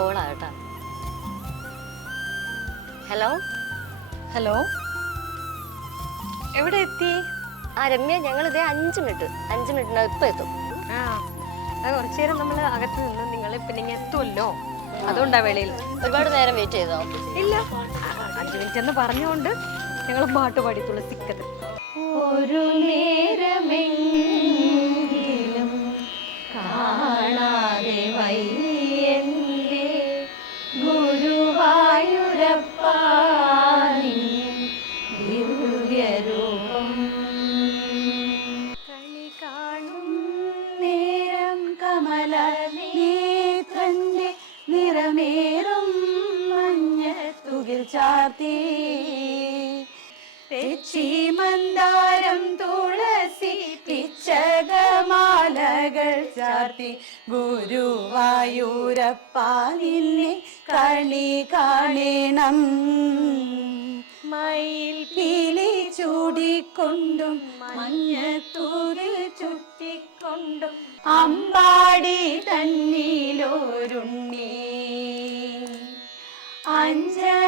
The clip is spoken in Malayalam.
കോളാ കേട്ടാ. ഹലോ? ഹലോ? എവിടെ എത്തി? ആ രമ്യ ഞങ്ങൾ ഇതേ അഞ്ച് മിനിറ്റ് അഞ്ച് മിനിറ്റിനകം ഇപ്പൊ എത്തും. ആ അത് കുറച്ചു നേരം നമ്മൾ അകത്ത് നിന്ന് നിങ്ങൾ പിന്നെ ഇങ്ങനെ എത്തുമല്ലോ അതുകൊണ്ടാ വേളയിൽ. ഒരുപാട് നേരം വെയിറ്റ് ചെയ്തോ? ഇല്ല. അഞ്ചു മിനിറ്റ് എന്ന് പറഞ്ഞുകൊണ്ട് ഞങ്ങൾ പാട്ട് പാടി തുളസിക്കത് ഒരു നേരമെങ്കിലും ഗുരുവായൂരപ്പാരൂപം കളി ചാർത്തി. മന്ദാരം തുളസി പിച്ചകമാലകൾ ചാർത്തി. ഗുരുവായൂരപ്പ നിന്നെ കണി കാണണം. ചൂടിക്കൊണ്ടും മഞ്ഞത്തൂരിൽ ചുറ്റിക്കൊണ്ടും അമ്പാടി തന്നിലോരുണ്ണി. അഞ്ജന